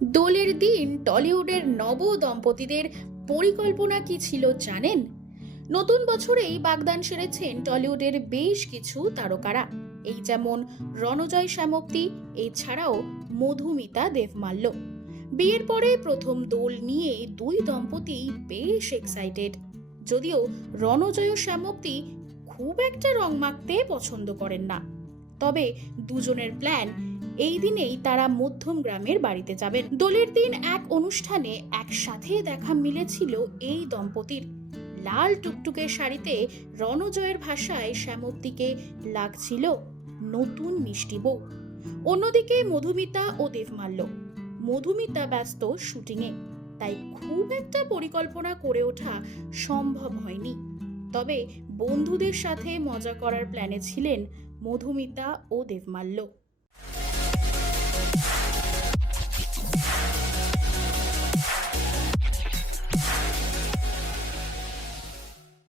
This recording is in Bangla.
দোলের দিন টলিউডের নব দম্পতিদের পরিকল্পনা কি ছিল জানেন? নতুন বছরেই বাগদান সেরেছেন টলিউডের বেশ কিছু তারকারা। এই যেমন রণজয় শ্যামপ্তি, এছাড়াও মধুমিতা দেবমাল্য। বিয়ের পরে প্রথম দোল নিয়ে দুই দম্পতি বেশ এক্সাইটেড। যদিও রণজয় ও শ্যামপ্তি খুব একটা রং মাখতে পছন্দ করেন না, তবে দুজনের প্ল্যান এই দিনেই তারা মধ্যম গ্রামের বাড়িতে যাবেন। দোলের দিন এক অনুষ্ঠানে একসাথে দেখা মিলেছিল এই দম্পতির। লাল টুকটুকে শাড়িতে রণজয়ের ভাষায় শ্যামপ্তিকে লাগছিল নতুন মিষ্টি বউ। অন্যদিকে মধুমিতা ও দেবমাল্য। মধুমিতা ব্যস্ত শুটিংয়ে, তাই খুব একটা পরিকল্পনা করে ওঠা সম্ভব হয়নি। তবে বন্ধুদের সাথে মজা করার প্ল্যানে ছিলেন মধুমিতা ও দেবমাল্য।